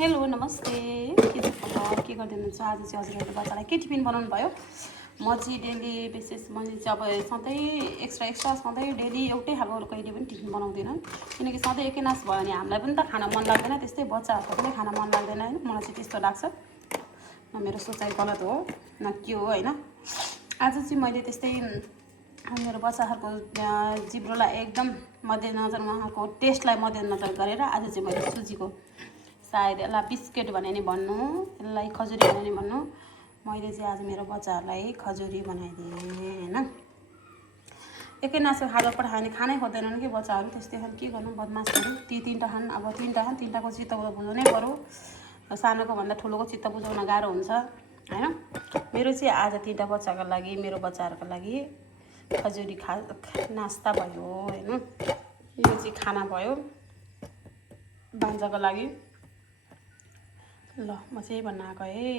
Hello नमस्ते, के छ खबर, के गर्दै हुनुहुन्छ? आज चाहिँ हजुरहरूको बच्चालाई के टिफिन बनाउनु भयो? म चाहिँ डेली बेसिस मैले चाहिँ अब सधैँ एक्स्ट्रा सधैँ डेली एउटै खालको कहिले पनि टिफिन बनाउँदिनँ, किनकि सधैँ एकै नास भयो भने हामीलाई पनि त खाना मन लाग्दैन, त्यस्तै बच्चाहरूको पनि खाना मन लाग्दैन होइन। मलाई चाहिँ त्यस्तो लाग्छ, न मेरो सोचाइ गलत हो न के हो होइन। आज चाहिँ मैले त्यस्तै मेरो बच्चाहरूको जिब्रोलाई एकदम मध्यनजर, उहाँको टेस्टलाई मध्यनजर गरेर आज चाहिँ मैले सुजीको, सायद यसलाई बिस्किट भने नि भन्नु, यसलाई खजुरी भने नि भन्नु, मैले चाहिँ आज मेरो बच्चाहरूलाई खजुरी बनाइदिएँ होइन। एकै नासको खाजा पठायो भने खानै खोज्दैनन् कि बच्चाहरू, त्यस्तै खान के गर्नु, बदमासहरू। ती तिनवटा खान, अब तिनवटाको चित्त बुझाउनै पऱ्यो, सानोको भन्दा ठुलोको चित्त बुझाउन गाह्रो हुन्छ होइन। मेरो चाहिँ आज तिनवटा बच्चाको लागि, मेरो बच्चाहरूको लागि खजुरी नास्ता भयो होइन। यो चाहिँ खाना भयो भान्जाको लागि। ल म चाहिँ भन्न आएको है।